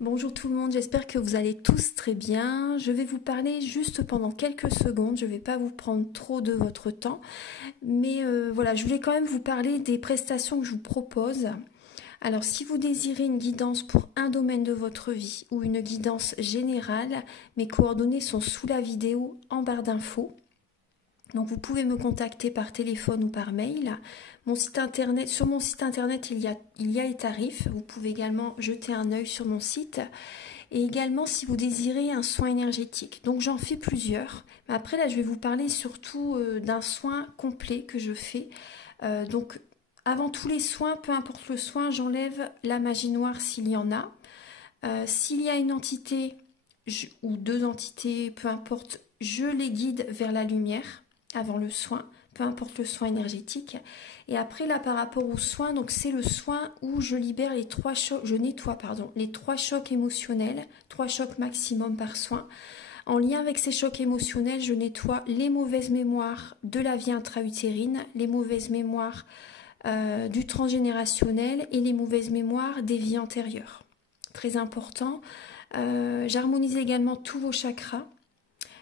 Bonjour tout le monde, j'espère que vous allez tous très bien. Je vais vous parler juste pendant quelques secondes, je ne vais pas vous prendre trop de votre temps, mais voilà, je voulais quand même vous parler des prestations que je vous propose. Alors si vous désirez une guidance pour un domaine de votre vie ou une guidance générale, mes coordonnées sont sous la vidéo en barre d'infos. Donc vous pouvez me contacter par téléphone ou par mail. Sur mon site internet, il y a les tarifs. Vous pouvez également jeter un œil sur mon site. Et également si vous désirez un soin énergétique. Donc j'en fais plusieurs. Mais après là, je vais vous parler surtout d'un soin complet que je fais. Donc avant tous les soins, peu importe le soin, j'enlève la magie noire s'il y en a. S'il y a une entité ou deux entités, peu importe, je les guide vers la lumière avant le soin, peu importe le soin énergétique. Et après là par rapport au soin, donc c'est le soin où je libère les trois chocs, je nettoie pardon, les trois chocs émotionnels, 3 chocs maximum par soin. En lien avec ces chocs émotionnels, je nettoie les mauvaises mémoires de la vie intra-utérine, les mauvaises mémoires du transgénérationnel et les mauvaises mémoires des vies antérieures. Très important. J'harmonise également tous vos chakras.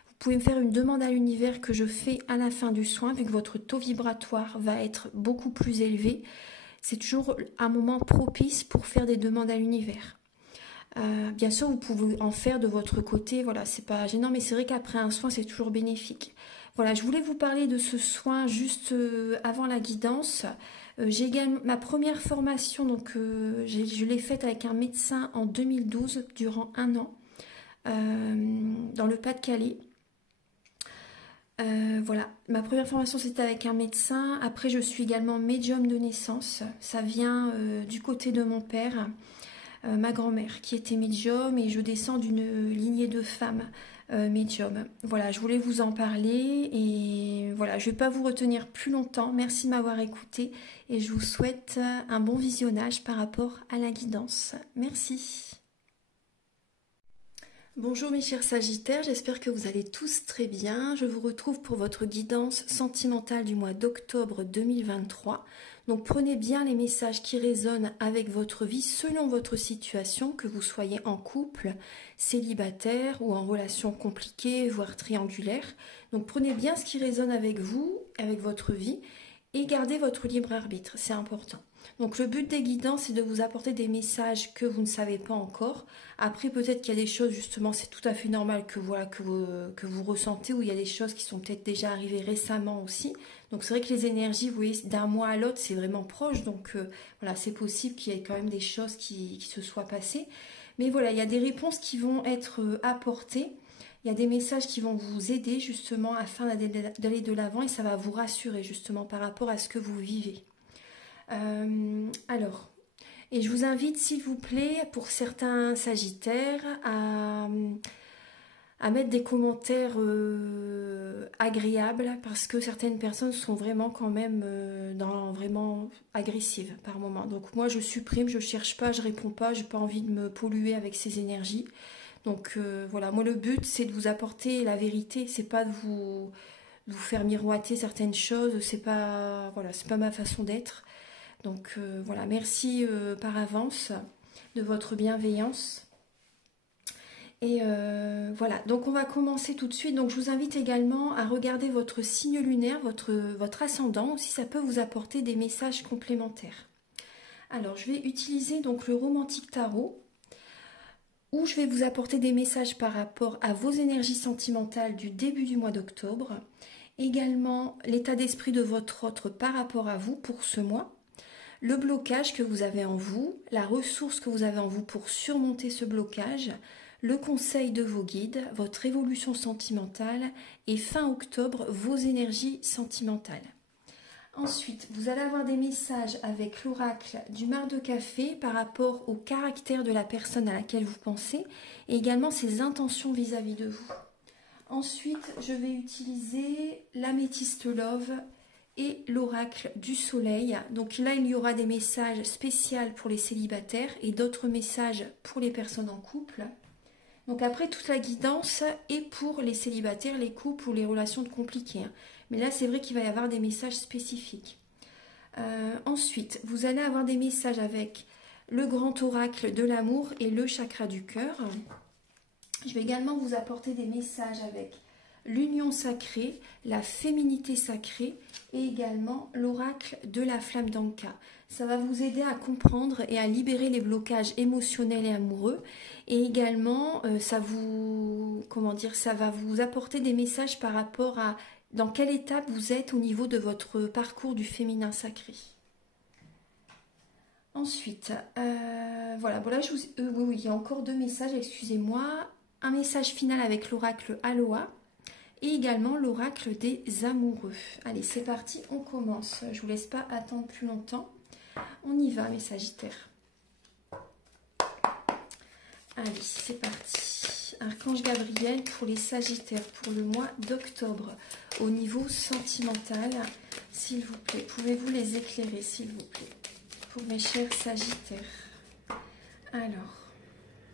Vous pouvez me faire une demande à l'univers que je fais à la fin du soin, vu que votre taux vibratoire va être beaucoup plus élevé. C'est toujours un moment propice pour faire des demandes à l'univers. Bien sûr, vous pouvez en faire de votre côté, voilà, c'est pas gênant, mais c'est vrai qu'après un soin, c'est toujours bénéfique. Voilà, je voulais vous parler de ce soin juste avant la guidance. J'ai également ma première formation, donc je l'ai faite avec un médecin en 2012 durant un an dans le Pas-de-Calais. Voilà, ma première formation c'était avec un médecin. Après, je suis également médium de naissance. Ça vient du côté de mon père, ma grand-mère qui était médium, et je descends d'une lignée de femmes médium. Voilà, je voulais vous en parler et voilà, je ne vais pas vous retenir plus longtemps. Merci de m'avoir écouté et je vous souhaite un bon visionnage par rapport à la guidance. Merci. Bonjour mes chers Sagittaires, j'espère que vous allez tous très bien. Je vous retrouve pour votre guidance sentimentale du mois d'octobre 2023. Donc prenez bien les messages qui résonnent avec votre vie selon votre situation, que vous soyez en couple, célibataire ou en relation compliquée, voire triangulaire. Donc prenez bien ce qui résonne avec vous, avec votre vie, et gardez votre libre arbitre, c'est important. Donc le but des guidances, c'est de vous apporter des messages que vous ne savez pas encore. Après, peut-être qu'il y a des choses, justement, c'est tout à fait normal que, voilà, que vous ressentez, ou il y a des choses qui sont peut-être déjà arrivées récemment aussi. Donc c'est vrai que les énergies, vous voyez, d'un mois à l'autre, c'est vraiment proche. Donc voilà, c'est possible qu'il y ait quand même des choses qui se soient passées. Mais voilà, il y a des réponses qui vont être apportées. Il y a des messages qui vont vous aider justement afin d'aller de l'avant, et ça va vous rassurer justement par rapport à ce que vous vivez. Alors, et je vous invite s'il vous plaît pour certains Sagittaires à mettre des commentaires agréables, parce que certaines personnes sont vraiment quand même vraiment agressives par moment. Donc moi je supprime, je cherche pas, je réponds pas, j'ai pas envie de me polluer avec ces énergies. Donc voilà, moi le but c'est de vous apporter la vérité, c'est pas de vous faire miroiter certaines choses, c'est pas voilà, c'est pas ma façon d'être. Donc voilà, merci par avance de votre bienveillance. Et voilà, donc on va commencer tout de suite. Donc je vous invite également à regarder votre signe lunaire, votre ascendant, aussi ça peut vous apporter des messages complémentaires. Alors je vais utiliser donc le Romantique Tarot, où je vais vous apporter des messages par rapport à vos énergies sentimentales du début du mois d'octobre, également l'état d'esprit de votre autre par rapport à vous pour ce mois, le blocage que vous avez en vous, la ressource que vous avez en vous pour surmonter ce blocage, le conseil de vos guides, votre évolution sentimentale et fin octobre, vos énergies sentimentales. Ensuite, vous allez avoir des messages avec l'oracle du mar de café par rapport au caractère de la personne à laquelle vous pensez et également ses intentions vis-à-vis de vous. Ensuite, je vais utiliser l'améthyste love et l'oracle du soleil. Donc là, il y aura des messages spéciaux pour les célibataires et d'autres messages pour les personnes en couple. Donc après, toute la guidance est pour les célibataires, les couples ou les relations compliquées. Mais là, c'est vrai qu'il va y avoir des messages spécifiques. Ensuite, vous allez avoir des messages avec le grand oracle de l'amour et le chakra du cœur. Je vais également vous apporter des messages avec l'union sacrée, la féminité sacrée et également l'oracle de la flamme d'Anka. Ça va vous aider à comprendre et à libérer les blocages émotionnels et amoureux. Et également, ça va vous apporter des messages par rapport à dans quelle étape vous êtes au niveau de votre parcours du féminin sacré. Ensuite, voilà, oui, il y a encore 2 messages, excusez-moi. Un message final avec l'oracle Aloha et également l'oracle des amoureux. Allez, c'est parti, on commence. Je ne vous laisse pas attendre plus longtemps. On y va, mes sagittaires. Allez, c'est parti. Archange Gabriel pour les sagittaires pour le mois d'octobre. Au niveau sentimental, s'il vous plaît, pouvez-vous les éclairer, s'il vous plaît, pour mes chers sagittaires. Alors,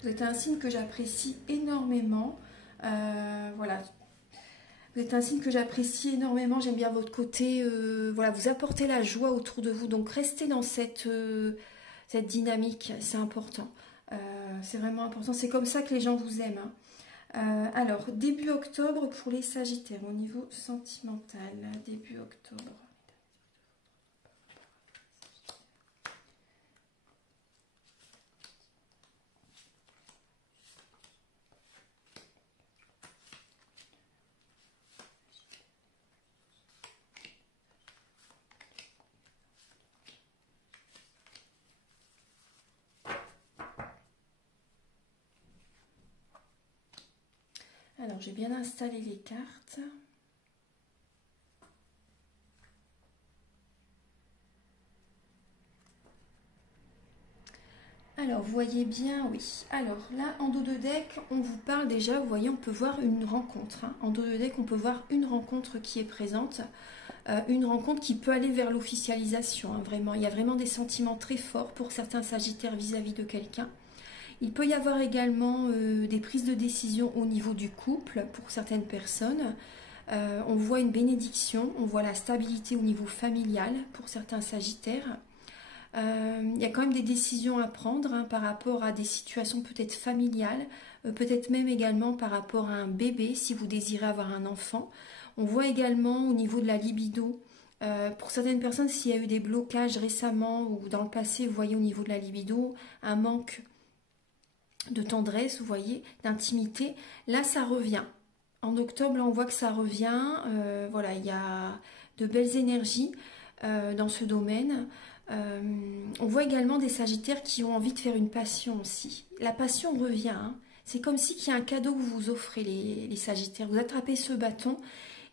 vous êtes un signe que j'apprécie énormément. Voilà. Vous êtes un signe que j'apprécie énormément. J'aime bien votre côté. Voilà, vous apportez la joie autour de vous. Donc, restez dans cette dynamique. C'est important. C'est vraiment important. C'est comme ça que les gens vous aiment. Hein. Alors, début octobre pour les sagittaires au niveau sentimental. Début octobre. Alors, j'ai bien installé les cartes. Alors, vous voyez bien, oui. Alors, là, en dos de deck, on vous parle déjà, vous voyez, on peut voir une rencontre. Hein. En dos de deck, on peut voir une rencontre qui est présente. Une rencontre qui peut aller vers l'officialisation, hein, vraiment. Il y a vraiment des sentiments très forts pour certains sagittaires vis-à-vis de quelqu'un. Il peut y avoir également des prises de décision au niveau du couple pour certaines personnes. On voit une bénédiction, on voit la stabilité au niveau familial pour certains sagittaires. Il y a quand même des décisions à prendre hein, par rapport à des situations peut-être familiales, peut-être même également par rapport à un bébé si vous désirez avoir un enfant. On voit également au niveau de la libido, pour certaines personnes s'il y a eu des blocages récemment ou dans le passé, vous voyez au niveau de la libido, un manque de tendresse, vous voyez, d'intimité, là ça revient. En octobre, là, on voit que ça revient, voilà, il y a de belles énergies dans ce domaine. On voit également des sagittaires qui ont envie de faire une passion aussi. La passion revient, hein. C'est comme si qu'il y a un cadeau que vous vous offrez les sagittaires. Vous attrapez ce bâton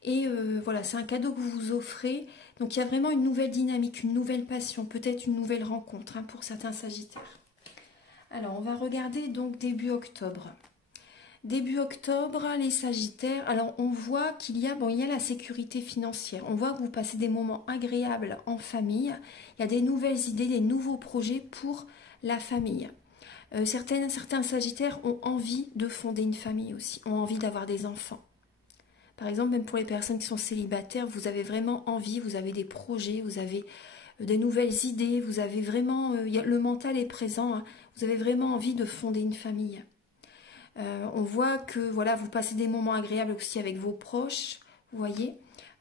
et voilà, c'est un cadeau que vous vous offrez. Donc il y a vraiment une nouvelle dynamique, une nouvelle passion, peut-être une nouvelle rencontre hein, pour certains sagittaires. Alors, on va regarder donc début octobre. Début octobre, les sagittaires, alors on voit qu'il y a, il y a la sécurité financière. On voit que vous passez des moments agréables en famille. Il y a des nouvelles idées, des nouveaux projets pour la famille. Certains sagittaires ont envie de fonder une famille aussi, ont envie d'avoir des enfants. Par exemple, même pour les personnes qui sont célibataires, vous avez vraiment envie, vous avez des projets, vous avez des nouvelles idées, vous avez vraiment, le mental est présent, hein, vous avez vraiment envie de fonder une famille. On voit que voilà, vous passez des moments agréables aussi avec vos proches, vous voyez.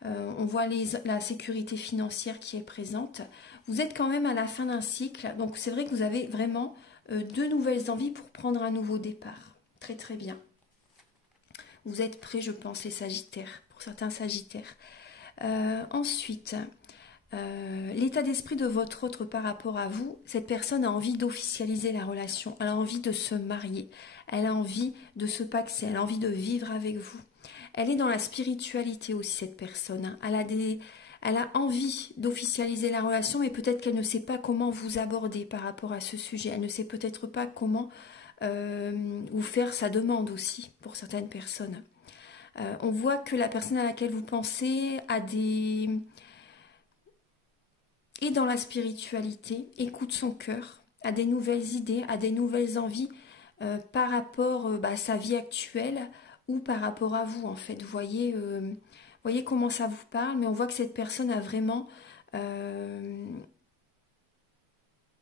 On voit la sécurité financière qui est présente. Vous êtes quand même à la fin d'un cycle, donc c'est vrai que vous avez vraiment de nouvelles envies pour prendre un nouveau départ. Très très bien. Vous êtes prêts, je pense, les sagittaires, pour certains sagittaires. Ensuite, l'état d'esprit de votre autre par rapport à vous, cette personne a envie d'officialiser la relation, elle a envie de se marier, elle a envie de se paxer, elle a envie de vivre avec vous. Elle est dans la spiritualité aussi, cette personne. Hein. Elle a envie d'officialiser la relation, mais peut-être qu'elle ne sait pas comment vous aborder par rapport à ce sujet. Elle ne sait peut-être pas comment vous faire sa demande aussi, pour certaines personnes. On voit que la personne à laquelle vous pensez est dans la spiritualité, écoute son cœur, a des nouvelles idées, a des nouvelles envies par rapport à sa vie actuelle ou par rapport à vous en fait. Vous voyez comment ça vous parle, mais on voit que cette personne a vraiment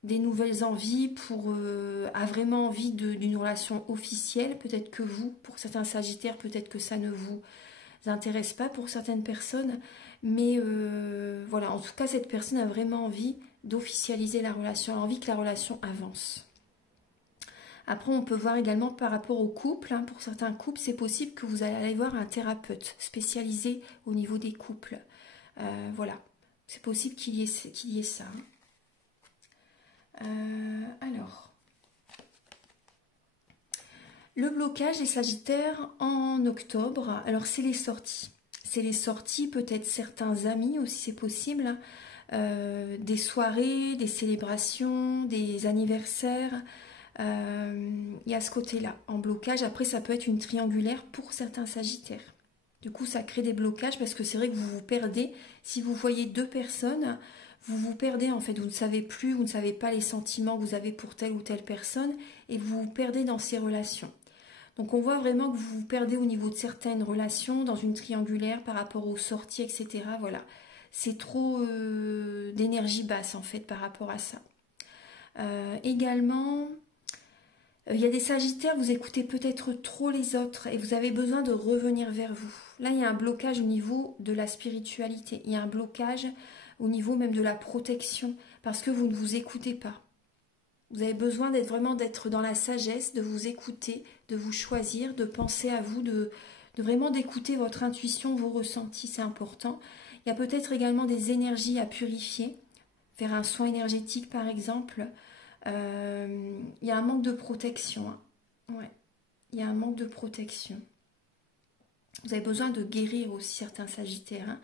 des nouvelles envies, a vraiment envie d'une relation officielle. Peut-être que vous, pour certains sagittaires, peut-être que ça ne vous intéresse pas pour certaines personnes. Mais voilà, en tout cas, cette personne a vraiment envie d'officialiser la relation, elle a envie que la relation avance. Après, on peut voir également par rapport au couple. Hein, pour certains couples, c'est possible que vous allez aller voir un thérapeute spécialisé au niveau des couples. Voilà, c'est possible qu'il y ait ça. Alors, le blocage des sagittaires en octobre, alors c'est les sorties. C'est les sorties, peut-être certains amis aussi, c'est possible. Des soirées, des célébrations, des anniversaires. Il y a ce côté-là, en blocage. Après, ça peut être une triangulaire pour certains sagittaires. Du coup, ça crée des blocages parce que c'est vrai que vous vous perdez. Si vous voyez deux personnes, vous vous perdez en fait. Vous ne savez plus, vous ne savez pas les sentiments que vous avez pour telle ou telle personne et vous vous perdez dans ces relations. Donc on voit vraiment que vous vous perdez au niveau de certaines relations, dans une triangulaire par rapport aux sorties, etc. Voilà, c'est trop d'énergie basse en fait par rapport à ça. Également, il y a des sagittaires, vous écoutez peut-être trop les autres et vous avez besoin de revenir vers vous. Là, il y a un blocage au niveau de la spiritualité. Il y a un blocage au niveau même de la protection parce que vous ne vous écoutez pas. Vous avez besoin d'être dans la sagesse, de vous écouter, de vous choisir, de penser à vous, de vraiment d'écouter votre intuition, vos ressentis, c'est important. Il y a peut-être également des énergies à purifier, faire un soin énergétique par exemple. Il y a un manque de protection. Hein. Ouais. Il y a un manque de protection. Vous avez besoin de guérir aussi certains sagittaires. Hein.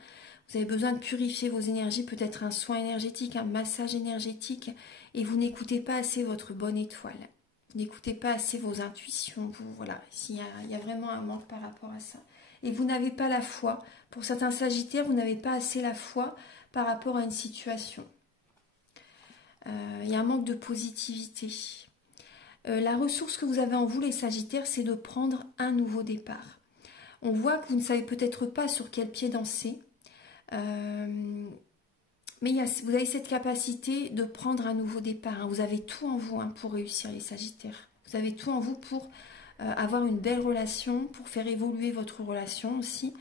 Vous avez besoin de purifier vos énergies, peut-être un soin énergétique, un massage énergétique. Et vous n'écoutez pas assez votre bonne étoile. Vous n'écoutez pas assez vos intuitions. Voilà, ici, il y a vraiment un manque par rapport à ça. Et vous n'avez pas la foi. Pour certains sagittaires, vous n'avez pas assez la foi par rapport à une situation. Il y a un manque de positivité. La ressource que vous avez en vous, les sagittaires, c'est de prendre un nouveau départ. On voit que vous ne savez peut-être pas sur quel pied danser, mais vous avez cette capacité de prendre un nouveau départ. Hein. Vous avez tout en vous pour réussir, les sagittaires. Vous avez tout en vous pour avoir une belle relation, pour faire évoluer votre relation aussi.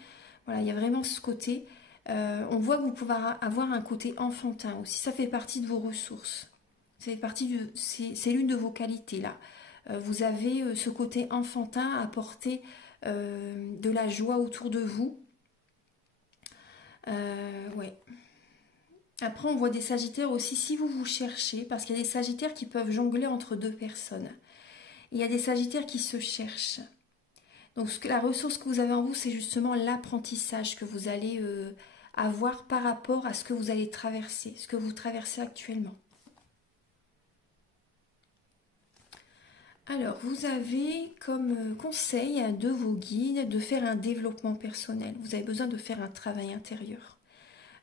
Voilà, il y a vraiment ce côté. On voit que vous pouvez avoir un côté enfantin aussi. Ça fait partie de vos ressources. C'est l'une de vos qualités là. Vous avez ce côté enfantin à apporter de la joie autour de vous. Ouais. Après, on voit des sagittaires aussi si vous vous cherchez, parce qu'il y a des sagittaires qui peuvent jongler entre deux personnes. Il y a des sagittaires qui se cherchent. Donc la ressource que vous avez en vous, c'est justement l'apprentissage que vous allez avoir par rapport à ce que vous allez traverser, ce que vous traversez actuellement. Alors, vous avez comme conseil de vos guides de faire un développement personnel. Vous avez besoin de faire un travail intérieur.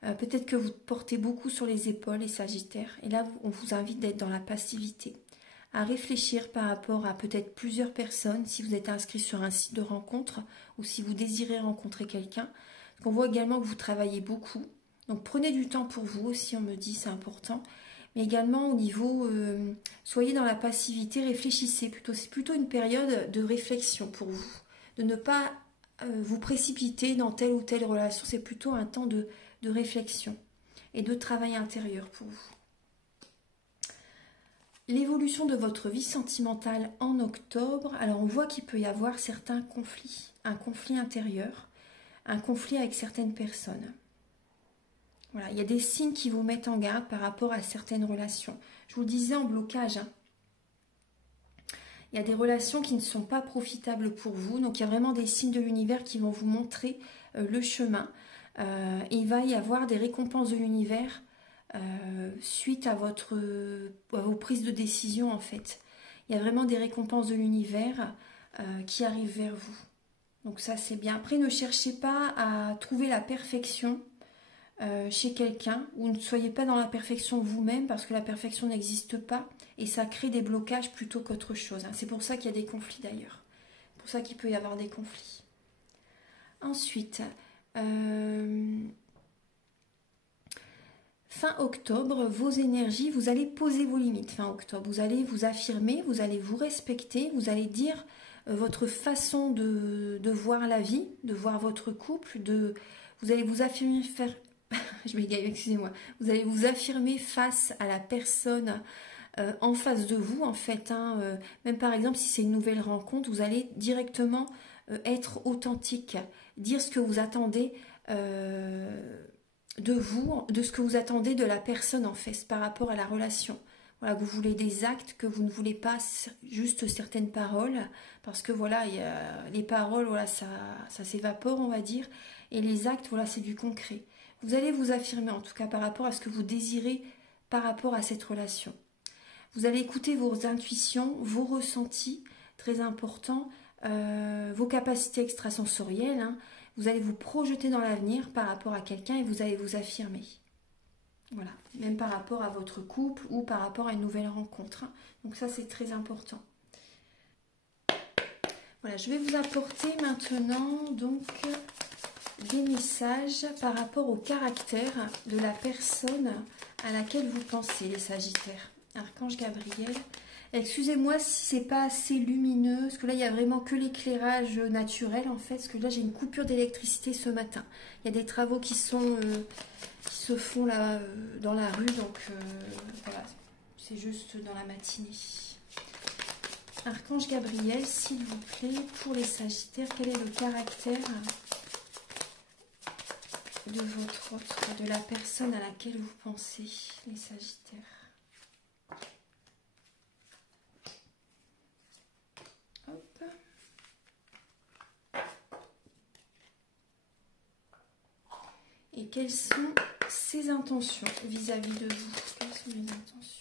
Peut-être que vous portez beaucoup sur les épaules, les sagittaires. Et là, on vous invite d'être dans la passivité. À réfléchir par rapport à peut-être plusieurs personnes, si vous êtes inscrit sur un site de rencontre ou si vous désirez rencontrer quelqu'un. On voit également que vous travaillez beaucoup. Donc, prenez du temps pour vous aussi, on me dit, c'est important. Mais également au niveau, soyez dans la passivité, réfléchissez plutôt. C'est plutôt une période de réflexion pour vous. De ne pas vous précipiter dans telle ou telle relation. C'est plutôt un temps de réflexion et de travail intérieur pour vous. L'évolution de votre vie sentimentale en octobre. Alors on voit qu'il peut y avoir certains conflits. Un conflit intérieur, un conflit avec certaines personnes. Voilà, il y a des signes qui vous mettent en garde par rapport à certaines relations. Je vous le disais en blocage. Hein. Il y a des relations qui ne sont pas profitables pour vous. Donc il y a vraiment des signes de l'univers qui vont vous montrer le chemin. Et il va y avoir des récompenses de l'univers suite à vos prises de décision en fait. Il y a vraiment des récompenses de l'univers qui arrivent vers vous. Donc ça c'est bien. Après ne cherchez pas à trouver la perfection chez quelqu'un, ou ne soyez pas dans la perfection vous-même parce que la perfection n'existe pas et ça crée des blocages plutôt qu'autre chose. C'est pour ça qu'il y a des conflits d'ailleurs. C'est pour ça qu'il peut y avoir des conflits. Ensuite, fin octobre, vos énergies, vous allez poser vos limites. Fin octobre, vous allez vous affirmer, vous allez vous respecter, vous allez dire votre façon de voir la vie, de voir votre couple, vous allez vous affirmer, je m'égare, excusez-moi, vous allez vous affirmer face à la personne en face de vous, en fait. Hein, même par exemple, si c'est une nouvelle rencontre, vous allez directement être authentique, dire ce que vous attendez de vous, de ce que vous attendez de la personne en fait, par rapport à la relation. Voilà, vous voulez des actes, que vous ne voulez pas juste certaines paroles, parce que voilà, les paroles, voilà, ça s'évapore, on va dire, et les actes, voilà, c'est du concret. Vous allez vous affirmer, en tout cas, par rapport à ce que vous désirez par rapport à cette relation. Vous allez écouter vos intuitions, vos ressentis, très important, vos capacités extrasensorielles. Hein. Vous allez vous projeter dans l'avenir par rapport à quelqu'un et vous allez vous affirmer. Voilà, même par rapport à votre couple ou par rapport à une nouvelle rencontre. Hein. Donc ça, c'est très important. Voilà, je vais vous apporter maintenant donc des messages par rapport au caractère de la personne à laquelle vous pensez, les Sagittaires. Archange Gabriel. Excusez-moi si c'est pas assez lumineux, parce que là il n'y a vraiment que l'éclairage naturel en fait, parce que là j'ai une coupure d'électricité ce matin. Il y a des travaux qui se font là dans la rue, donc voilà, c'est juste dans la matinée. Archange Gabriel, s'il vous plaît, pour les Sagittaires, quel est le caractère de la personne à laquelle vous pensez, les Sagittaires? Hop. Et quelles sont ses intentions vis-à-vis de vous? Quelles sont les intentions?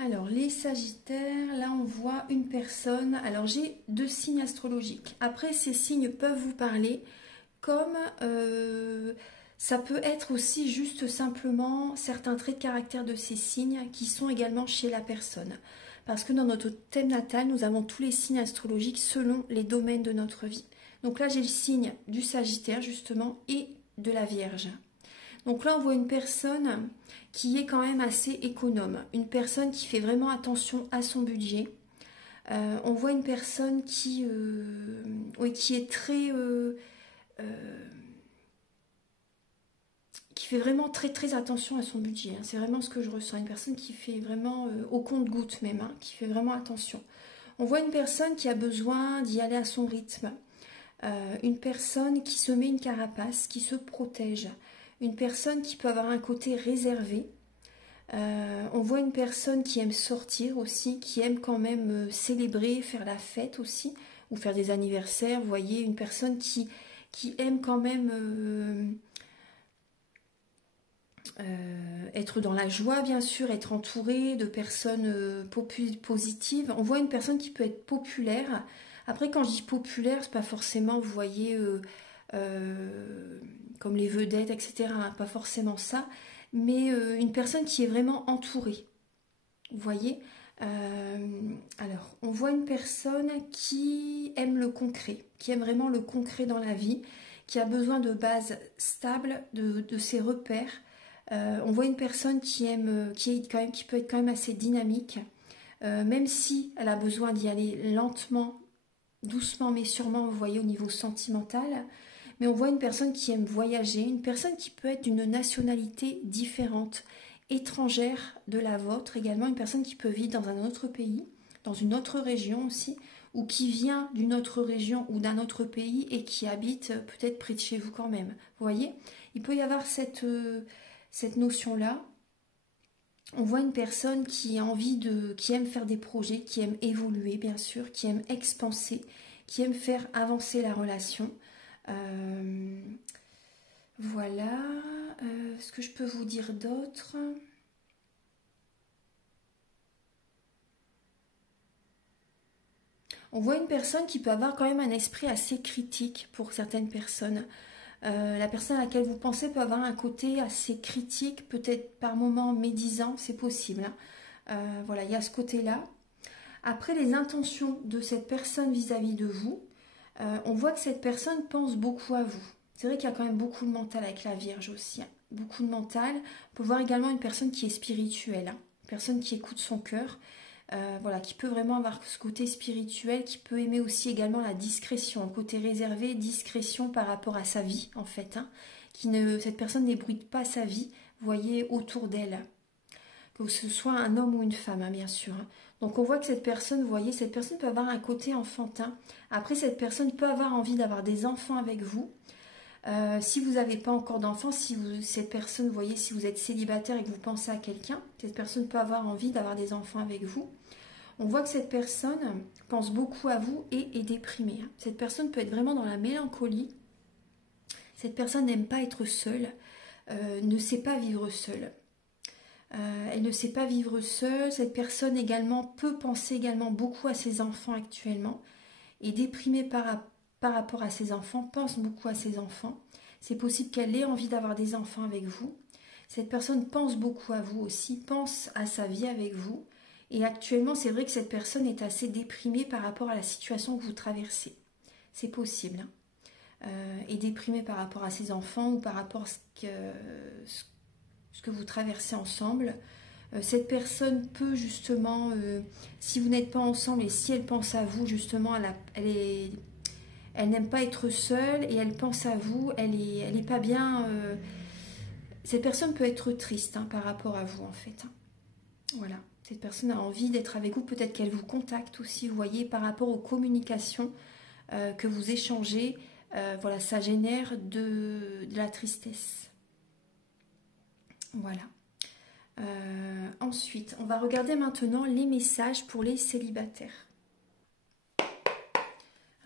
Alors, les Sagittaires, là on voit une personne. Alors, j'ai 2 signes astrologiques. Après, ces signes peuvent vous parler comme ça peut être aussi juste simplement certains traits de caractère de ces signes qui sont également chez la personne. Parce que dans notre thème natal, nous avons tous les signes astrologiques selon les domaines de notre vie. Donc là, j'ai le signe du Sagittaire justement et de la Vierge. Donc là, on voit une personne qui est quand même assez économe, une personne qui fait vraiment attention à son budget. On voit une personne qui est très... qui fait vraiment très très attention à son budget. Hein. C'est vraiment ce que je ressens. Une personne qui fait vraiment au compte-gouttes même, hein, qui fait vraiment attention. On voit une personne qui a besoin d'y aller à son rythme. Une personne qui se met une carapace, qui se protège. Une personne qui peut avoir un côté réservé. On voit une personne qui aime sortir aussi, qui aime quand même célébrer, faire la fête aussi, ou faire des anniversaires. Vous voyez, une personne qui aime quand même être dans la joie, bien sûr, être entourée de personnes positives. On voit une personne qui peut être populaire. Après, quand je dis populaire, c'est pas forcément, vous voyez, comme les vedettes, etc. Hein, pas forcément ça, mais une personne qui est vraiment entourée. Vous voyez, alors, on voit une personne qui aime le concret, qui aime vraiment le concret dans la vie, qui a besoin de bases stables, de ses repères. On voit une personne qui peut être quand même assez dynamique, même si elle a besoin d'y aller lentement, doucement mais sûrement, vous voyez, au niveau sentimental. Mais on voit une personne qui aime voyager, une personne qui peut être d'une nationalité différente, étrangère de la vôtre, également une personne qui peut vivre dans un autre pays, dans une autre région aussi, ou qui vient d'une autre région ou d'un autre pays et qui habite peut-être près de chez vous quand même. Vous voyez, il peut y avoir cette notion-là. On voit une personne qui a qui aime faire des projets, qui aime évoluer bien sûr, qui aime expanser, qui aime faire avancer la relation. Voilà. Ce que je peux vous dire d'autre? On voit une personne qui peut avoir quand même un esprit assez critique pour certaines personnes. La personne à laquelle vous pensez peut avoir un côté assez critique, peut-être par moments médisant, c'est possible, hein. Voilà, il y a ce côté-là. Après, les intentions de cette personne vis-à-vis de vous, on voit que cette personne pense beaucoup à vous. C'est vrai qu'il y a quand même beaucoup de mental avec la Vierge aussi, hein. Beaucoup de mental. On peut voir également une personne qui est spirituelle, hein. Une personne qui écoute son cœur, voilà, qui peut vraiment avoir ce côté spirituel, qui peut aimer aussi également la discrétion, le côté réservé, discrétion par rapport à sa vie en fait, hein. Cette personne n'ébruite pas sa vie, vous voyez, autour d'elle. Que ce soit un homme ou une femme, hein, bien sûr, hein. Donc on voit que cette personne, vous voyez, cette personne peut avoir un côté enfantin. Après, cette personne peut avoir envie d'avoir des enfants avec vous. Si vous n'avez pas encore d'enfants, cette personne, vous voyez, si vous êtes célibataire et que vous pensez à quelqu'un, cette personne peut avoir envie d'avoir des enfants avec vous. On voit que cette personne pense beaucoup à vous et est déprimée, hein. Cette personne peut être vraiment dans la mélancolie. Cette personne n'aime pas être seule, ne sait pas vivre seule. Elle ne sait pas vivre seule. Cette personne également peut penser également beaucoup à ses enfants actuellement. Est déprimée par rapport à ses enfants, pense beaucoup à ses enfants. C'est possible qu'elle ait envie d'avoir des enfants avec vous. Cette personne pense beaucoup à vous aussi, pense à sa vie avec vous. Et actuellement, c'est vrai que cette personne est assez déprimée par rapport à la situation que vous traversez. C'est possible, hein. Et déprimée par rapport à ses enfants ou par rapport à ce que vous traversez ensemble. Cette personne peut justement, si vous n'êtes pas ensemble et si elle pense à vous, justement, elle n'aime pas être seule et elle pense à vous, elle est pas bien. Cette personne peut être triste, hein, par rapport à vous en fait, hein. Voilà, cette personne a envie d'être avec vous, peut-être qu'elle vous contacte aussi, vous voyez, par rapport aux communications que vous échangez. Voilà, ça génère de la tristesse. Voilà. Ensuite, on va regarder maintenant les messages pour les célibataires.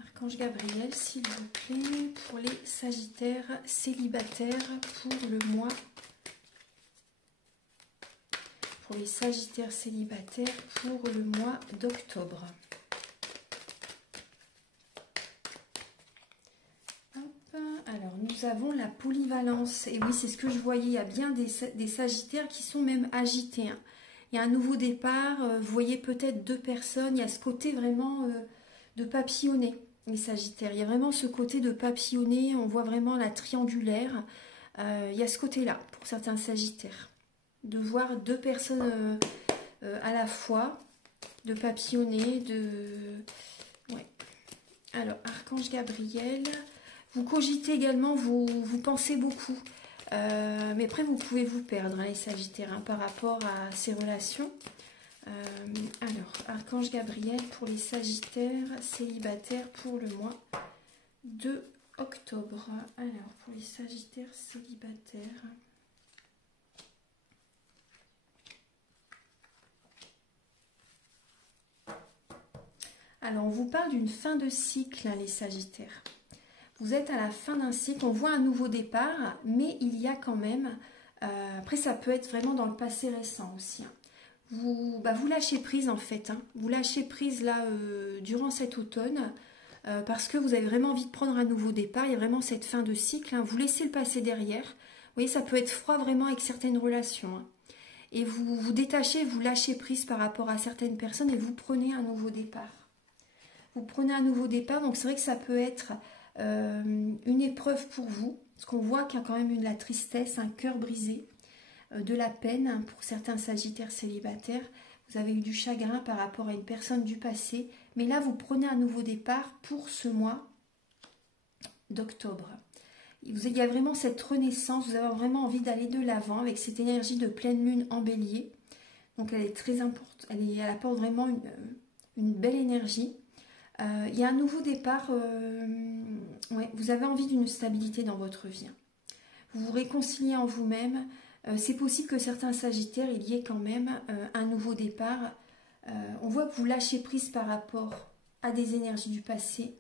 Archange Gabriel, s'il vous plaît, pour les sagittaires célibataires pour le mois. Pour les sagittaires célibataires pour le mois d'octobre. Alors, nous avons la polyvalence. Et oui, c'est ce que je voyais. Il y a bien des sagittaires qui sont même agités, hein. Il y a un nouveau départ. Vous voyez peut-être deux personnes. Il y a ce côté vraiment de papillonner, les sagittaires. Il y a vraiment ce côté de papillonner. On voit vraiment la triangulaire. Il y a ce côté-là pour certains sagittaires. De voir deux personnes à la fois. De papillonner. Ouais. Alors, Archange Gabriel... Vous cogitez également, vous pensez beaucoup. Mais après, vous pouvez vous perdre, hein, les sagittaires, hein, par rapport à ces relations. Alors, Archange Gabriel pour les sagittaires célibataires pour le mois de octobre. Alors, pour les sagittaires célibataires... Alors, on vous parle d'une fin de cycle, hein, les sagittaires. Vous êtes à la fin d'un cycle, on voit un nouveau départ, mais il y a quand même, après ça peut être vraiment dans le passé récent aussi, hein. Vous lâchez prise en fait, hein. Vous lâchez prise là durant cet automne, parce que vous avez vraiment envie de prendre un nouveau départ, il y a vraiment cette fin de cycle, hein. Vous laissez le passé derrière, vous voyez ça peut être froid vraiment avec certaines relations, hein. Et vous vous détachez, vous lâchez prise par rapport à certaines personnes et vous prenez un nouveau départ. Vous prenez un nouveau départ, donc c'est vrai que ça peut être... une épreuve pour vous, parce qu'on voit qu'il y a quand même de la tristesse, un cœur brisé, de la peine pour certains sagittaires célibataires. Vous avez eu du chagrin par rapport à une personne du passé, mais là vous prenez un nouveau départ pour ce mois d'octobre. Il y a vraiment cette renaissance, vous avez vraiment envie d'aller de l'avant avec cette énergie de pleine lune en bélier. Donc elle est très importante, elle apporte vraiment une belle énergie. Il y a un nouveau départ, ouais, vous avez envie d'une stabilité dans votre vie. Vous vous réconciliez en vous-même. C'est possible que certains sagittaires, il y ait quand même un nouveau départ. On voit que vous lâchez prise par rapport à des énergies du passé.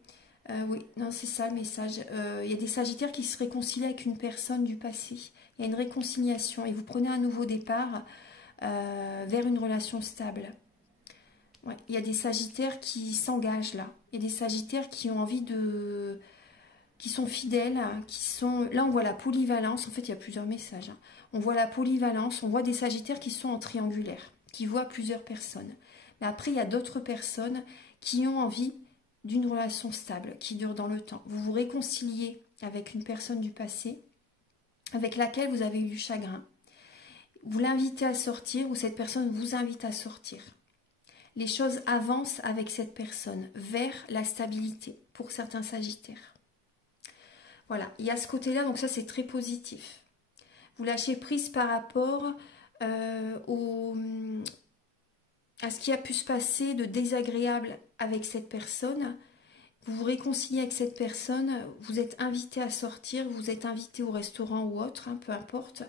Oui, non, c'est ça le message. Il y a des sagittaires qui se réconcilient avec une personne du passé. Il y a une réconciliation et vous prenez un nouveau départ vers une relation stable. Ouais, il y a des sagittaires qui s'engagent là. Il y a des sagittaires qui ont envie qui sont fidèles, qui sont... Là, on voit la polyvalence. En fait, il y a plusieurs messages. On voit la polyvalence, on voit des sagittaires qui sont en triangulaire, qui voient plusieurs personnes. Mais après, il y a d'autres personnes qui ont envie d'une relation stable, qui dure dans le temps. Vous vous réconciliez avec une personne du passé, avec laquelle vous avez eu du chagrin. Vous l'invitez à sortir ou cette personne vous invite à sortir. Les choses avancent avec cette personne vers la stabilité pour certains sagittaires. Voilà, il y a ce côté-là, donc ça c'est très positif. Vous lâchez prise par rapport à ce qui a pu se passer de désagréable avec cette personne. Vous vous réconciliez avec cette personne, vous êtes invité à sortir, vous êtes invité au restaurant ou autre, hein, peu importe.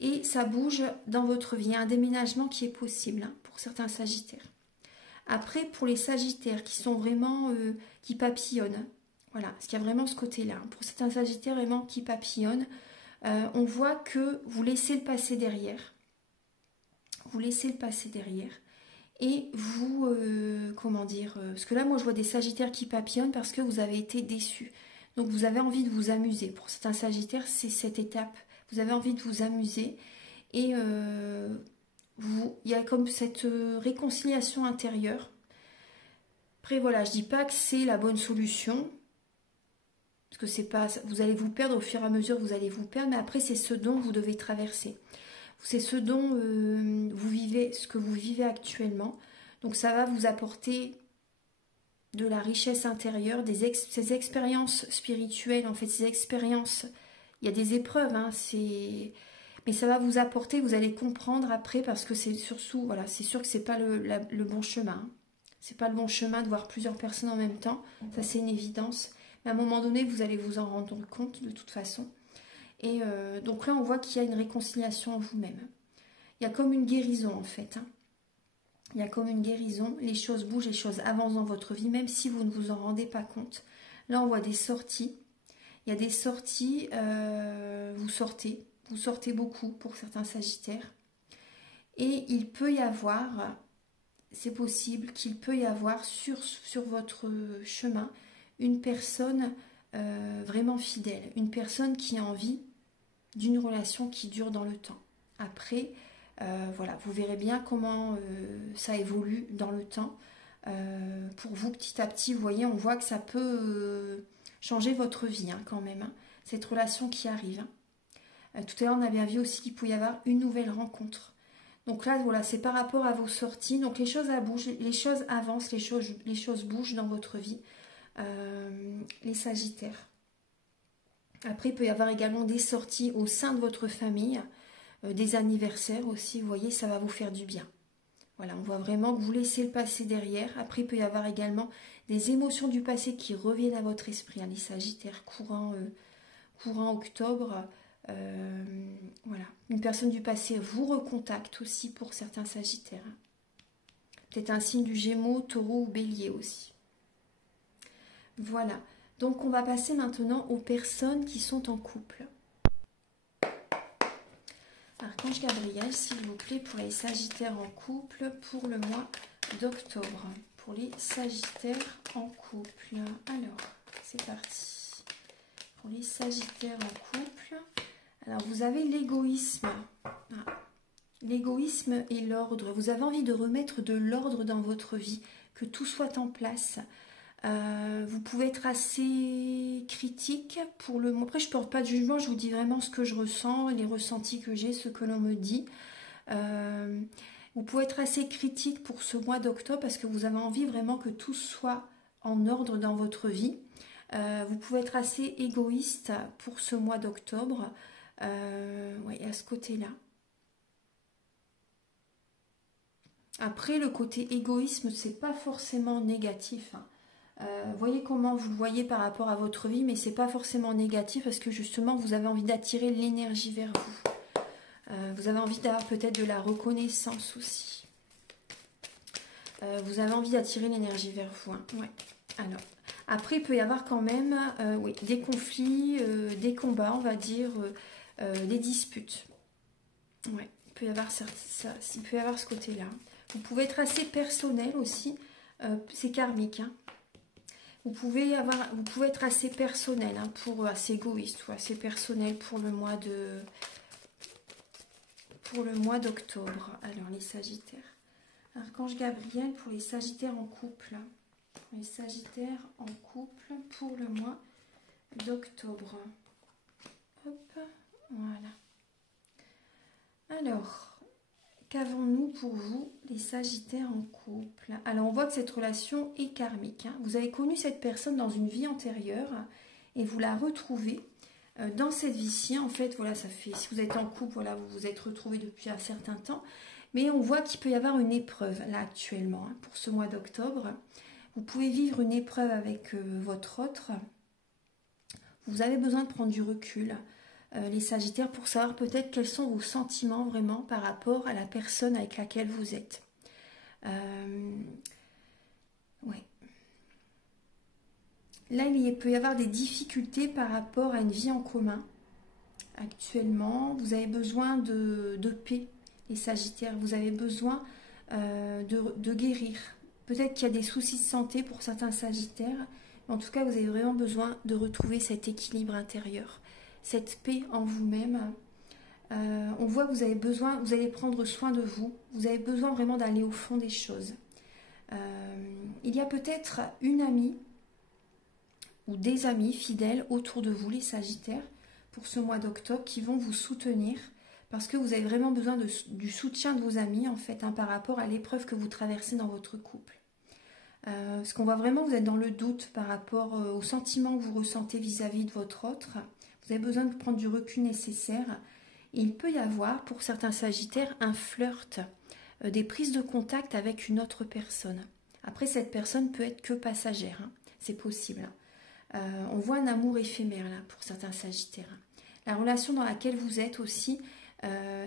Et ça bouge dans votre vie. Il y a un déménagement qui est possible hein, pour certains sagittaires. Après, pour les sagittaires qui sont vraiment, qui papillonnent, voilà, parce qu'il y a vraiment ce côté-là. Hein. Pour certains sagittaires vraiment qui papillonnent, on voit que vous laissez le passé derrière. Vous laissez le passé derrière. Et vous, comment dire, parce que là, moi, je vois des sagittaires qui papillonnent parce que vous avez été déçus. Donc, vous avez envie de vous amuser. Pour certains sagittaires, c'est cette étape. Vous avez envie de vous amuser. Et il y a comme cette réconciliation intérieure. Après, voilà, je dis pas que c'est la bonne solution. Parce que c'est pas, vous allez vous perdre au fur et à mesure, vous allez vous perdre. Mais après, c'est ce dont vous devez traverser. C'est ce dont vous vivez, ce que vous vivez actuellement. Donc ça va vous apporter de la richesse intérieure, ces expériences spirituelles, en fait, ces expériences, il y a des épreuves, hein, mais ça va vous apporter, vous allez comprendre après, parce que c'est surtout, voilà, c'est sûr que c'est pas le bon chemin. Hein. C'est pas le bon chemin de voir plusieurs personnes en même temps, ça c'est une évidence. Mais à un moment donné, vous allez vous en rendre compte de toute façon. Et donc là, on voit qu'il y a une réconciliation en vous-même. Il y a comme une guérison en fait. Hein. Il y a comme une guérison. Les choses bougent, les choses avancent dans votre vie, même si vous ne vous en rendez pas compte. Là, on voit des sorties. Il y a des sorties, vous sortez beaucoup pour certains sagittaires. Et il peut y avoir, c'est possible qu'il peut y avoir sur votre chemin une personne vraiment fidèle, une personne qui a envie d'une relation qui dure dans le temps. Après, voilà, vous verrez bien comment ça évolue dans le temps. Pour vous, petit à petit, vous voyez, on voit que ça peut changer votre vie hein, quand même. Hein, cette relation qui arrive. Hein. Tout à l'heure, on a bien vu aussi qu'il pouvait y avoir une nouvelle rencontre. Donc là, voilà, c'est par rapport à vos sorties. Donc les choses bougent, les choses avancent, les choses bougent dans votre vie. Les sagittaires. Après, il peut y avoir également des sorties au sein de votre famille, des anniversaires aussi, vous voyez, ça va vous faire du bien. Voilà, on voit vraiment que vous laissez le passé derrière. Après, il peut y avoir également des émotions du passé qui reviennent à votre esprit, hein, les sagittaires courant octobre. Voilà, une personne du passé vous recontacte aussi pour certains sagittaires. Hein. Peut-être un signe du Gémeaux, Taureau ou Bélier aussi. Voilà. Donc, on va passer maintenant aux personnes qui sont en couple. Archange Gabriel, s'il vous plaît, pour les Sagittaires en couple pour le mois d'octobre. Pour les Sagittaires en couple. Alors, c'est parti. Pour les Sagittaires en couple. Alors, vous avez l'égoïsme. L'égoïsme et l'ordre. Vous avez envie de remettre de l'ordre dans votre vie, que tout soit en place. Vous pouvez être assez critique pour le moment. Après, je ne porte pas de jugement, je vous dis vraiment ce que je ressens, les ressentis que j'ai, ce que l'on me dit. Vous pouvez être assez critique pour ce mois d'octobre parce que vous avez envie vraiment que tout soit en ordre dans votre vie. Vous pouvez être assez égoïste pour ce mois d'octobre. Oui, à ce côté-là. Après, le côté égoïsme, c'est pas forcément négatif. Hein. Voyez comment vous le voyez par rapport à votre vie, mais c'est pas forcément négatif parce que justement vous avez envie d'attirer l'énergie vers vous. Vous avez envie d'avoir peut-être de la reconnaissance aussi. Vous avez envie d'attirer l'énergie vers vous. Hein. Ouais. Alors, après il peut y avoir quand même oui, des conflits, des combats, on va dire, des disputes. Ouais, il peut y avoir ça, il peut y avoir ce côté-là. Vous pouvez être assez personnel aussi, c'est karmique. Hein. Vous pouvez être assez personnel, hein, assez égoïste ou assez personnel pour le mois d'octobre. Alors les Sagittaires. Archange Gabriel pour les Sagittaires en couple. Pour les Sagittaires en couple pour le mois d'octobre. Hop, voilà. Alors, qu'avons-nous pour vous, les Sagittaires en couple? Alors, on voit que cette relation est karmique, hein. Vous avez connu cette personne dans une vie antérieure et vous la retrouvez dans cette vie-ci. En fait, voilà, ça fait, si vous êtes en couple, voilà, vous vous êtes retrouvés depuis un certain temps. Mais on voit qu'il peut y avoir une épreuve, là, actuellement, hein, pour ce mois d'octobre. Vous pouvez vivre une épreuve avec votre autre. Vous avez besoin de prendre du recul, les Sagittaires, pour savoir peut-être quels sont vos sentiments vraiment par rapport à la personne avec laquelle vous êtes. Ouais. Là, il peut y avoir des difficultés par rapport à une vie en commun. Actuellement, vous avez besoin de paix, les Sagittaires. Vous avez besoin de guérir. Peut-être qu'il y a des soucis de santé pour certains Sagittaires. En tout cas, vous avez vraiment besoin de retrouver cet équilibre intérieur, cette paix en vous-même. On voit que vous allez prendre soin de vous. Vous avez besoin vraiment d'aller au fond des choses. Il y a peut-être une amie ou des amis fidèles autour de vous, les Sagittaires, pour ce mois d'octobre, qui vont vous soutenir parce que vous avez vraiment besoin du soutien de vos amis, en fait, hein, par rapport à l'épreuve que vous traversez dans votre couple. Parce qu'on voit vraiment que vous êtes dans le doute par rapport aux sentiments que vous ressentez vis-à-vis de votre autre. Vous avez besoin de prendre du recul nécessaire. Et il peut y avoir, pour certains Sagittaires, un flirt, des prises de contact avec une autre personne. Après, cette personne peut être que passagère, hein. C'est possible. On voit un amour éphémère, là, pour certains Sagittaires. La relation dans laquelle vous êtes aussi,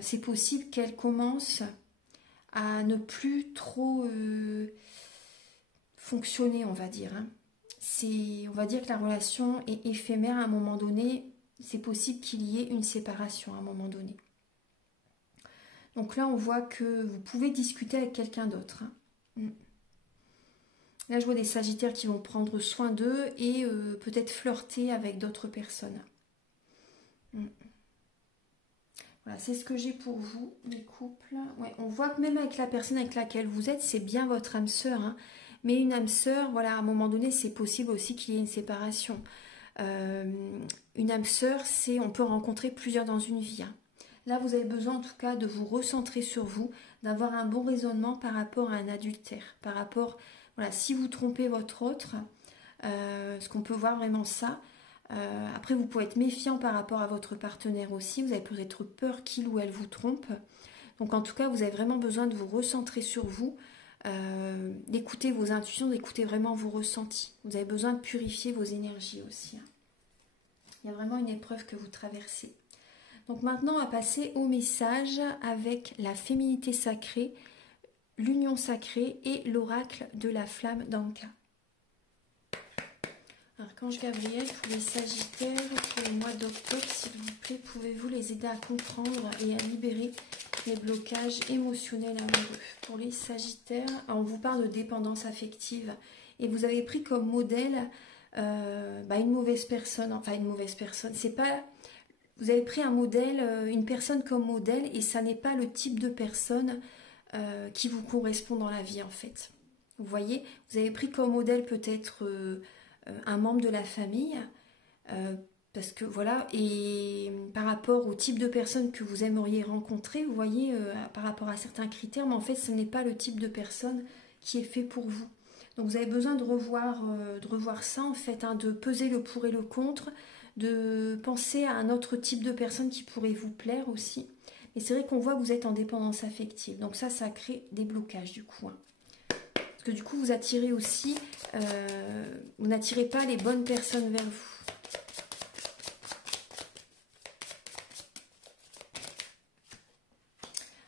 c'est possible qu'elle commence à ne plus trop fonctionner, on va dire, hein. On va dire que la relation est éphémère à un moment donné. C'est possible qu'il y ait une séparation à un moment donné. Donc là, on voit que vous pouvez discuter avec quelqu'un d'autre, hein. Là, je vois des Sagittaires qui vont prendre soin d'eux et peut-être flirter avec d'autres personnes. Voilà, c'est ce que j'ai pour vous, les couples. Ouais, on voit que même avec la personne avec laquelle vous êtes, c'est bien votre âme sœur, hein. Mais une âme sœur, voilà, à un moment donné, c'est possible aussi qu'il y ait une séparation. Une âme sœur, on peut rencontrer plusieurs dans une vie, hein. Là, vous avez besoin en tout cas de vous recentrer sur vous, d'avoir un bon raisonnement par rapport à un adultère, par rapport, voilà, si vous trompez votre autre, parce qu'on peut voir vraiment ça. Après, vous pouvez être méfiant par rapport à votre partenaire aussi, vous avez peut-être peur qu'il ou elle vous trompe. Donc en tout cas, vous avez vraiment besoin de vous recentrer sur vous, d'écouter vos intuitions, d'écouter vraiment vos ressentis. Vous avez besoin de purifier vos énergies aussi, hein. Il y a vraiment une épreuve que vous traversez. Donc maintenant, on va passer au message avec la féminité sacrée, l'union sacrée et l'oracle de la flamme d'Anka. Archange Gabriel, pour les Sagittaires, pour le mois d'octobre, s'il vous plaît, pouvez-vous les aider à comprendre et à libérer les blocages émotionnels amoureux. Pour les Sagittaires, on vous parle de dépendance affective et vous avez pris comme modèle une mauvaise personne, enfin une mauvaise personne, c'est pas... Vous avez pris un modèle, une personne comme modèle et ça n'est pas le type de personne qui vous correspond dans la vie en fait. Vous voyez, vous avez pris comme modèle peut-être un membre de la famille parce que voilà, et par rapport au type de personne que vous aimeriez rencontrer, vous voyez, par rapport à certains critères, mais en fait ce n'est pas le type de personne qui est fait pour vous. Donc vous avez besoin de revoir ça en fait, hein, de peser le pour et le contre, de penser à un autre type de personne qui pourrait vous plaire aussi. Et c'est vrai qu'on voit que vous êtes en dépendance affective. Donc ça crée des blocages du coup, hein. Parce que du coup, vous attirez aussi, vous n'attirez pas les bonnes personnes vers vous.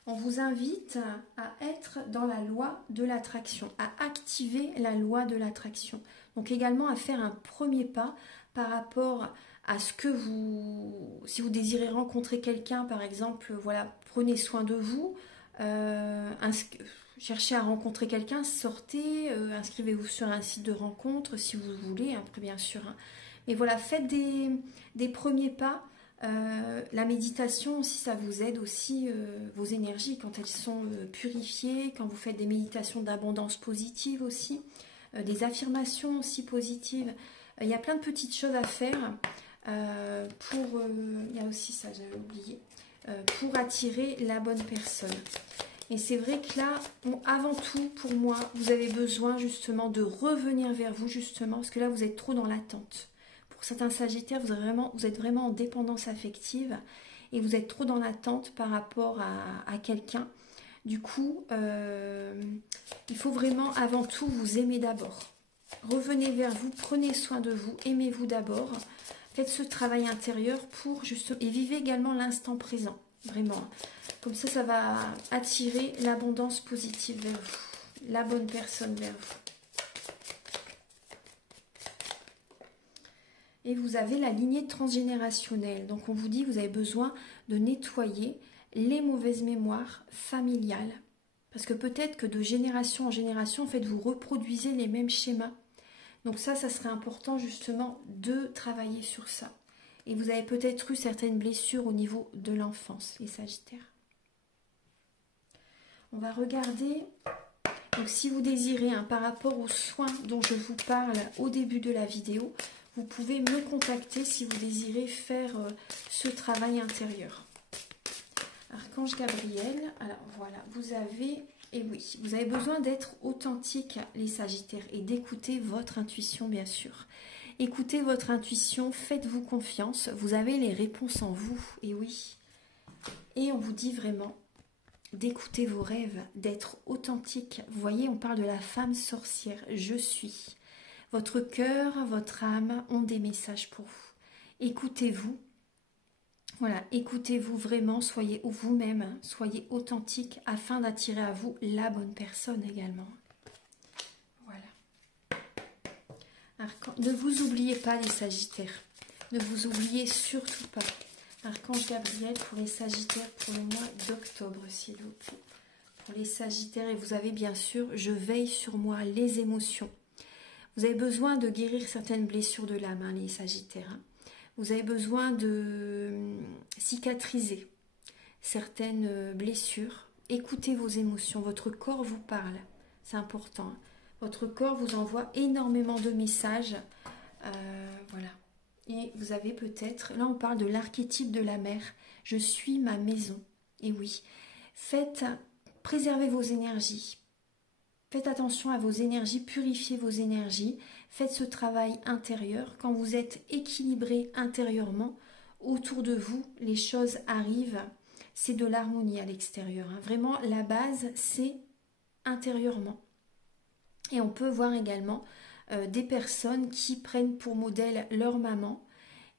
On vous invite à être dans la loi de l'attraction, à activer la loi de l'attraction. Donc également à faire un premier pas par rapport à ce que si vous désirez rencontrer quelqu'un, par exemple, voilà, prenez soin de vous, cherchez à rencontrer quelqu'un, sortez, inscrivez-vous sur un site de rencontre si vous voulez, après bien sûr. Hein. Mais voilà, faites des premiers pas. La méditation aussi, ça vous aide aussi vos énergies quand elles sont purifiées, quand vous faites des méditations d'abondance positive aussi, des affirmations aussi positives. Il y a plein de petites choses à faire il y a aussi ça, j'avais oublié, pour attirer la bonne personne. Et c'est vrai que là, avant tout, pour moi, vous avez besoin justement de revenir vers vous, justement, parce que là, vous êtes trop dans l'attente. Pour certains Sagittaires, vous êtes vraiment en dépendance affective et vous êtes trop dans l'attente par rapport à quelqu'un. Du coup, il faut vraiment, avant tout, vous aimer d'abord. Revenez vers vous, prenez soin de vous, aimez-vous d'abord. Faites ce travail intérieur et vivez également l'instant présent, vraiment. Comme ça va attirer l'abondance positive vers vous, la bonne personne vers vous. Et vous avez la lignée transgénérationnelle. Donc on vous dit que vous avez besoin de nettoyer les mauvaises mémoires familiales. Parce que peut-être que de génération en génération, en fait, vous reproduisez les mêmes schémas. Donc ça serait important justement de travailler sur ça. Et vous avez peut-être eu certaines blessures au niveau de l'enfance, les Sagittaires. On va regarder, donc si vous désirez, par rapport aux soins dont je vous parle au début de la vidéo, vous pouvez me contacter si vous désirez faire ce travail intérieur. Archange Gabriel, alors voilà, vous avez besoin d'être authentique, les Sagittaires, et d'écouter votre intuition, bien sûr. Écoutez votre intuition, faites-vous confiance, vous avez les réponses en vous, et oui. Et on vous dit vraiment d'écouter vos rêves, d'être authentique. Vous voyez, on parle de la femme sorcière, je suis. Votre cœur, votre âme ont des messages pour vous. Écoutez-vous. Voilà, écoutez-vous vraiment, soyez vous-même, soyez authentique afin d'attirer à vous la bonne personne également. Voilà. Ne vous oubliez pas les Sagittaires, ne vous oubliez surtout pas. Archange Gabriel pour les Sagittaires pour le mois d'octobre, s'il vous plaît. Pour les Sagittaires, et vous avez bien sûr, je veille sur moi, les émotions. Vous avez besoin de guérir certaines blessures de l'âme, les Sagittaires. Vous avez besoin de cicatriser certaines blessures. Écoutez vos émotions, votre corps vous parle, c'est important. Votre corps vous envoie énormément de messages. Voilà. Et vous avez peut-être, là on parle de l'archétype de la mère, je suis ma maison. Et oui, préservez vos énergies. Faites attention à vos énergies, purifiez vos énergies, faites ce travail intérieur. Quand vous êtes équilibré intérieurement, autour de vous, les choses arrivent. C'est de l'harmonie à l'extérieur. Vraiment, la base, c'est intérieurement. Et on peut voir également des personnes qui prennent pour modèle leur maman.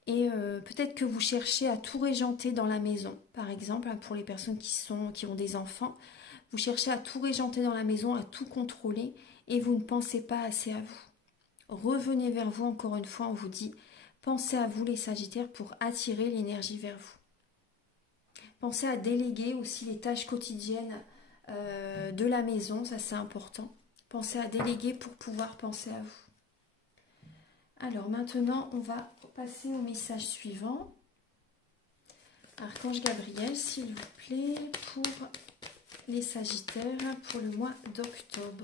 Et peut-être que vous cherchez à tout régenter dans la maison. Par exemple, pour les personnes qui ont des enfants, vous cherchez à tout régenter dans la maison, à tout contrôler, et vous ne pensez pas assez à vous. Revenez vers vous, encore une fois, on vous dit, pensez à vous les Sagittaires pour attirer l'énergie vers vous. Pensez à déléguer aussi les tâches quotidiennes de la maison, ça c'est important. Pensez à déléguer pour pouvoir penser à vous. Alors maintenant, on va passer au message suivant. Archange Gabriel, s'il vous plaît, pour les Sagittaires pour le mois d'octobre.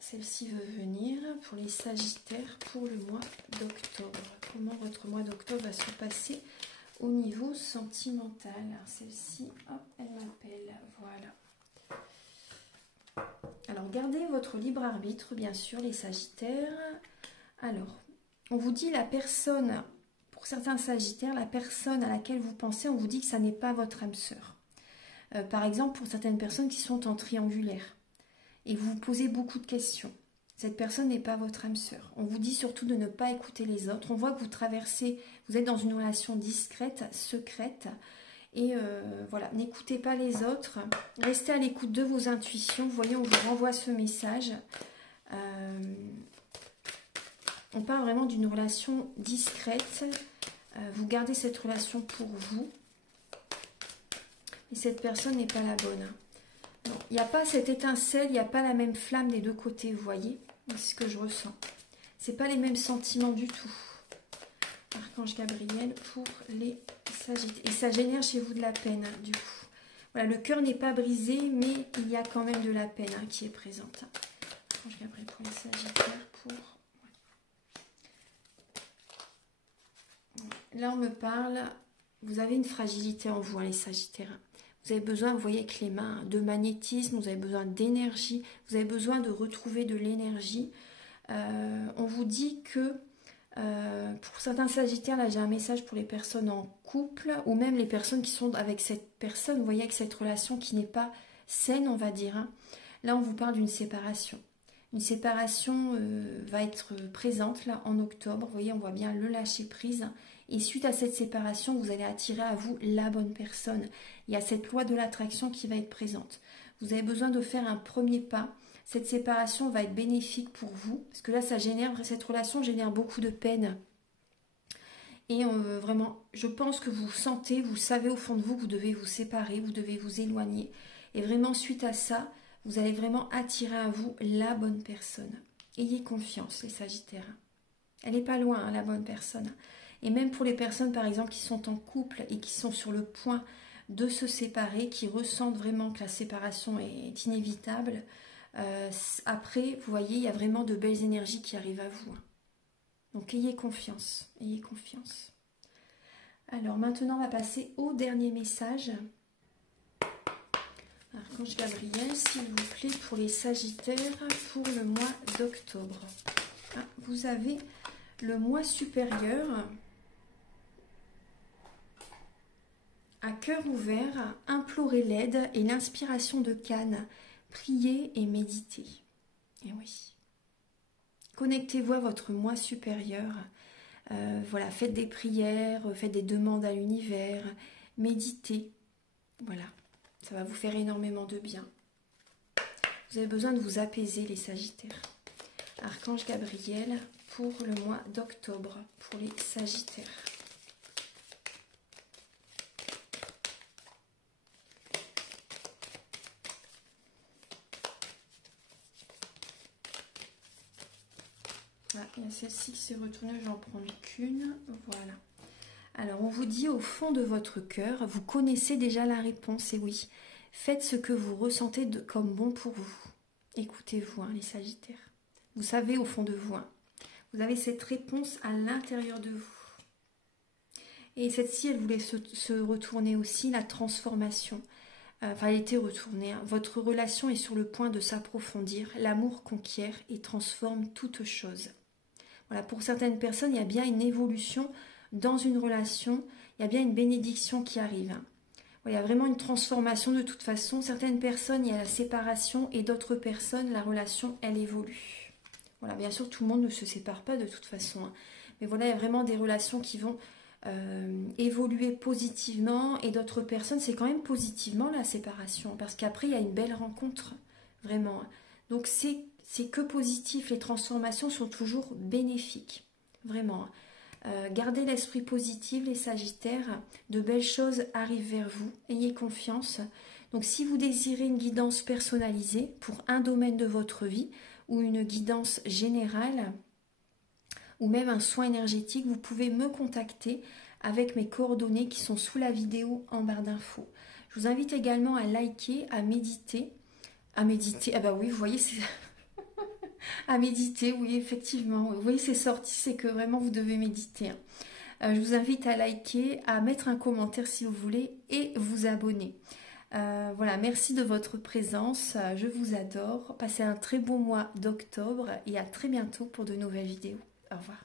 Celle-ci veut venir pour les Sagittaires pour le mois d'octobre. Comment votre mois d'octobre va se passer au niveau sentimental? Celle-ci, elle m'appelle. Voilà. Alors, gardez votre libre arbitre, bien sûr, les Sagittaires. Alors, on vous dit la personne, pour certains Sagittaires, la personne à laquelle vous pensez, on vous dit que ça n'est pas votre âme sœur. Par exemple, pour certaines personnes qui sont en triangulaire et vous vous posez beaucoup de questions, cette personne n'est pas votre âme sœur. On vous dit surtout de ne pas écouter les autres. On voit que vous êtes dans une relation discrète, secrète, et voilà, n'écoutez pas les autres. Restez à l'écoute de vos intuitions. Vous voyez, on vous renvoie ce message. On parle vraiment d'une relation discrète. Vous gardez cette relation pour vous. Et cette personne n'est pas la bonne. Il n'y a pas cette étincelle, il n'y a pas la même flamme des deux côtés, vous voyez? C'est ce que je ressens. C'est pas les mêmes sentiments du tout. Archange Gabriel pour les Sagittaires. Et ça génère chez vous de la peine, du coup. Voilà, le cœur n'est pas brisé, mais il y a quand même de la peine qui est présente. Archange Gabriel pour les Sagittaires, pour... Là, on me parle, vous avez une fragilité en vous, les Sagittaires. Vous avez besoin, vous voyez, avec les mains, de magnétisme, vous avez besoin d'énergie, vous avez besoin de retrouver de l'énergie. On vous dit que, pour certains Sagittaires, là j'ai un message pour les personnes en couple, ou même les personnes qui sont avec cette personne, vous voyez, avec cette relation qui n'est pas saine, on va dire. Hein. Là, on vous parle d'une séparation. Une séparation va être présente, là, en octobre. Vous voyez, on voit bien le lâcher-prise. Et suite à cette séparation, vous allez attirer à vous la bonne personne. Il y a cette loi de l'attraction qui va être présente. Vous avez besoin de faire un premier pas. Cette séparation va être bénéfique pour vous. Parce que là, cette relation génère beaucoup de peine. Et vraiment, je pense que vous sentez, vous savez au fond de vous que vous devez vous séparer, vous devez vous éloigner. Et vraiment, suite à ça, vous allez vraiment attirer à vous la bonne personne. Ayez confiance, les Sagittaires. Elle n'est pas loin, hein, la bonne personne. Et même pour les personnes, par exemple, qui sont en couple et qui sont sur le point de se séparer, qui ressentent vraiment que la séparation est inévitable, après, vous voyez, il y a vraiment de belles énergies qui arrivent à vous. Donc, ayez confiance. Ayez confiance. Alors, maintenant, on va passer au dernier message. Archange Gabriel, s'il vous plaît, pour les Sagittaires, pour le mois d'octobre. Ah, vous avez le mois supérieur... À cœur ouvert, implorez l'aide et l'inspiration de Cannes. Priez et méditez. Et oui. Connectez-vous à votre moi supérieur. Voilà, faites des prières, faites des demandes à l'univers. Méditez. Voilà, ça va vous faire énormément de bien. Vous avez besoin de vous apaiser, les Sagittaires. Archange Gabriel pour le mois d'octobre, pour les Sagittaires. Ah, il y a celle-ci qui s'est retournée, je vais en prendre qu'une. Voilà. Alors, on vous dit au fond de votre cœur, vous connaissez déjà la réponse, et oui. Faites ce que vous ressentez comme bon pour vous. Écoutez-vous, hein, les Sagittaires. Vous savez au fond de vous. Hein. Vous avez cette réponse à l'intérieur de vous. Et cette-ci, elle voulait se retourner aussi, la transformation. Enfin, elle était retournée. Hein. Votre relation est sur le point de s'approfondir. L'amour conquiert et transforme toute chose. Voilà, pour certaines personnes, il y a bien une évolution dans une relation. Il y a bien une bénédiction qui arrive. Hein. Voilà, il y a vraiment une transformation de toute façon. Certaines personnes, il y a la séparation et d'autres personnes, la relation, elle évolue. Voilà, bien sûr, tout le monde ne se sépare pas de toute façon. Hein. Mais voilà, il y a vraiment des relations qui vont évoluer positivement et d'autres personnes, c'est quand même positivement la séparation. Parce qu'après, il y a une belle rencontre. Vraiment. Donc, c'est que positif. Les transformations sont toujours bénéfiques. Vraiment. Gardez l'esprit positif, les Sagittaires. De belles choses arrivent vers vous. Ayez confiance. Donc, si vous désirez une guidance personnalisée pour un domaine de votre vie ou une guidance générale ou même un soin énergétique, vous pouvez me contacter avec mes coordonnées qui sont sous la vidéo en barre d'infos. Je vous invite également à liker, à méditer. Ah bah oui, vous voyez, c'est... à méditer, oui, effectivement. Vous voyez, c'est sorti, c'est que vraiment vous devez méditer. Hein. Je vous invite à liker, à mettre un commentaire si vous voulez et vous abonner. Voilà, merci de votre présence. Je vous adore. Passez un très bon mois d'octobre et à très bientôt pour de nouvelles vidéos. Au revoir.